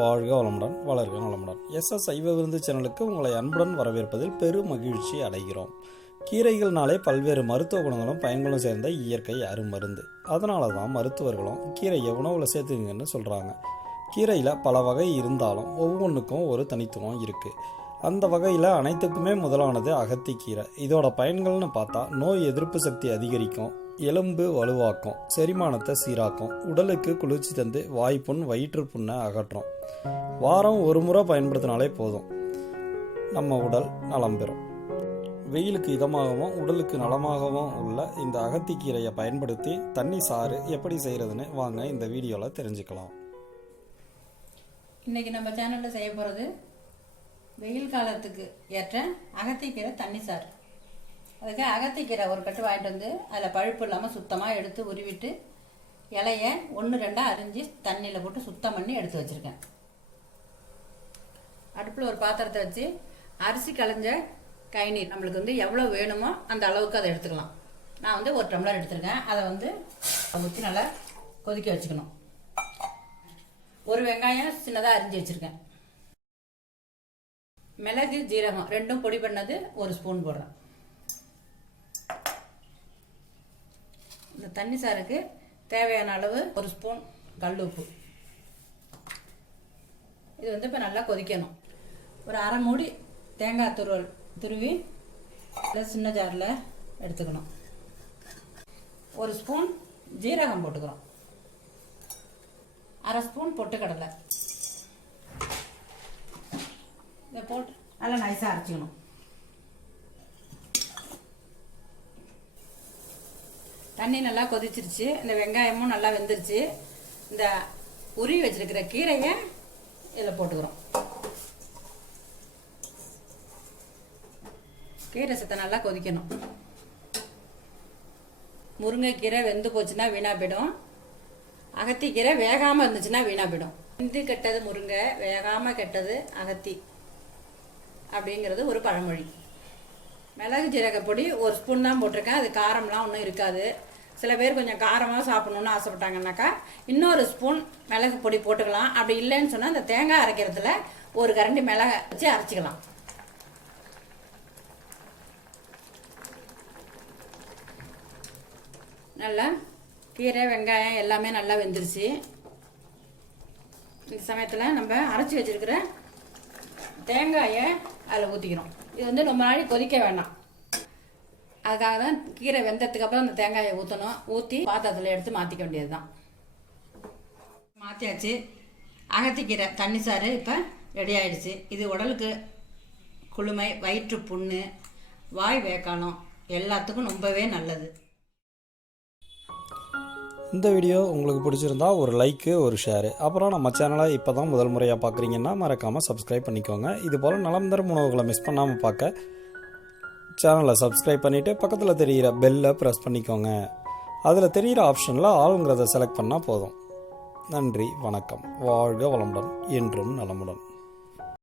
வாழ்க வளமுடன், வளர்க நலமுடன். சைவ விருந்து சேனலுக்கு உங்களை அன்புடன் வரவேற்பதில் பெரும் மகிழ்ச்சி அடைகிறோம். கீரைகள்னாலே பல்வேறு மருத்துவ குணங்களும் பயன்களும் சேர்ந்த இயற்கை அருமருந்து. அதனால தான் மருத்துவர்களும் கீரையை உணவில் சேர்த்துங்கன்னு சொல்கிறாங்க. கீரையில் பல வகை இருந்தாலும் ஒவ்வொன்றுக்கும் ஒரு தனித்துவம் இருக்குது. அந்த வகையில் அனைத்துக்குமே முதலானது அகத்தி கீரை. இதோட பயன்கள்னு பார்த்தா நோய் எதிர்ப்பு சக்தி அதிகரிக்கும், எலும்பு வலுவாக்கும், செரிமானத்தை சீராக்கும், உடலுக்கு குளிர்ச்சி தந்து வாய்ப்புண் வயிற்றுப்புண்ணை அகற்றும். வாரம் ஒரு முறை பயன்படுத்தினாலே போதும், நம்ம உடல் நலம் பெறும். வெயிலுக்கு இதமாகவும் உடலுக்கு நலமாகவும் உள்ள இந்த அகத்தி கீரையை பயன்படுத்தி தண்ணி சாறு எப்படி செய்கிறதுன்னு வாங்க இந்த வீடியோவில் தெரிஞ்சுக்கலாம். இன்றைக்கி நம்ம சேனலில் செய்ய போகிறது வெயில் காலத்துக்கு ஏற்ற அகத்தி கீரை தண்ணி சாறு. அதுக்கு அகத்தி கீரை ஒரு கட்டு வாங்கிட்டு வந்து அதில் பழுப்பு இல்லாமல் சுத்தமாக எடுத்து உருவிட்டு இலையை 1-2 அரிஞ்சு தண்ணியில் போட்டு சுத்தம் பண்ணி எடுத்து வச்சுருக்கேன். அடுப்பில் ஒரு பாத்திரத்தை வச்சு அரிசி களைஞ்ச கைநீர் நம்மளுக்கு வந்து எவ்வளோ வேணுமோ அந்த அளவுக்கு அதை எடுத்துக்கலாம். நான் வந்து 1 டம்ளர் எடுத்துருக்கேன். அதை வந்து ஊற்றி நல்லா கொதிக்க வச்சுக்கணும். ஒரு வெங்காயம் சின்னதாக அரிஞ்சு வச்சுருக்கேன். மிளகு ஜீரகம் ரெண்டும் பொடி பண்ணது 1 ஸ்பூன் போடுறேன். இந்த தண்ணி சாருக்கு தேவையான அளவு 1 ஸ்பூன் கல் உப்பு. இது வந்து இப்போ நல்லா கொதிக்கணும். ஒரு அரை மூடி தேங்காய் துருவி சின்ன ஜாரில் எடுத்துக்கணும். 1 ஸ்பூன் ஜீரகம் போட்டுக்கிறோம். அரை ஸ்பூன் பொட்டுக்கடலை இதை போட்டு நல்லா நைஸாக அரைச்சிக்கணும். தண்ணி நல்லா கொதிச்சிருச்சு. இந்த வெங்காயமும் நல்லா வெந்துருச்சு. இந்த உருவி வச்சிருக்கிற கீரையை இதில் போட்டுக்கிறோம். கீரை சத்தை நல்லா கொதிக்கணும். முருங்கைக்கீரை வெந்து போச்சுன்னா வீணாக போயிடும். அகத்தி கீரை வேகாமல் இருந்துச்சுன்னா வீணாக போயிடும். வெந்து கெட்டது முருங்கை, வேகாமல் கெட்டது அகத்தி அப்படிங்கிறது ஒரு பழமொழி. மிளகு ஜீரக பொடி 1 ஸ்பூன் தான் போட்டிருக்கேன். அது காரம்லாம் ஒன்றும் இருக்காது. சில பேர் கொஞ்சம் காரமாக சாப்பிட்ணுன்னு ஆசைப்பட்டாங்கன்னாக்கா இன்னொரு ஸ்பூன் மிளகு பொடி போட்டுக்கலாம். அப்படி இல்லைன்னு சொன்னால் இந்த தேங்காய் அரைக்கிறதுல 1 கரண்டி மிளகை வச்சு அரைச்சிக்கலாம். நல்லா கீரை வெங்காயம் எல்லாமே நல்லா வெந்துருச்சு. இந்த சமயத்தில் நம்ம அரைச்சி வச்சுருக்கிற தேங்காயை அதில் ஊற்றிக்கிறோம். இது வந்து ரொம்ப நாளைக்கு கொதிக்க வேண்டாம். அதுக்காக தான் கீரை வெந்ததுக்கு அப்புறம் அந்த தேங்காயை ஊற்றணும். ஊற்றி பாத்திரத்தில் எடுத்து மாற்றிக்க வேண்டியது தான். மாற்றியாச்சு. அகத்தி கீரை தண்ணி சாறு இப்போ ரெடி ஆகிடுச்சு. இது உடலுக்கு குளுமை, வயிற்று புண்ணு, வாய் வேக்காலம் எல்லாத்துக்கும் ரொம்பவே நல்லது. இந்த வீடியோ உங்களுக்கு பிடிச்சிருந்தா ஒரு லைக்கு, ஒரு ஷேரு. அப்புறம் நம்ம சேனலை இப்போ தான் முதல் முறையாக பார்க்குறீங்கன்னா மறக்காமல் சப்ஸ்கிரைப் பண்ணிக்கோங்க. இது போல் நலம் தரும் உணவுகளை மிஸ் பண்ணாமல் பார்க்க சேனலை சப்ஸ்கிரைப் பண்ணிவிட்டு பக்கத்தில் தெரிகிற பெல்லை ப்ரெஸ் பண்ணிக்கோங்க. அதில் தெரிகிற ஆப்ஷனில் ஆளுங்கிறத செலக்ட் பண்ணால் போதும். நன்றி, வணக்கம். வாழ்க வளமுடன், என்றும் நலமுடன்.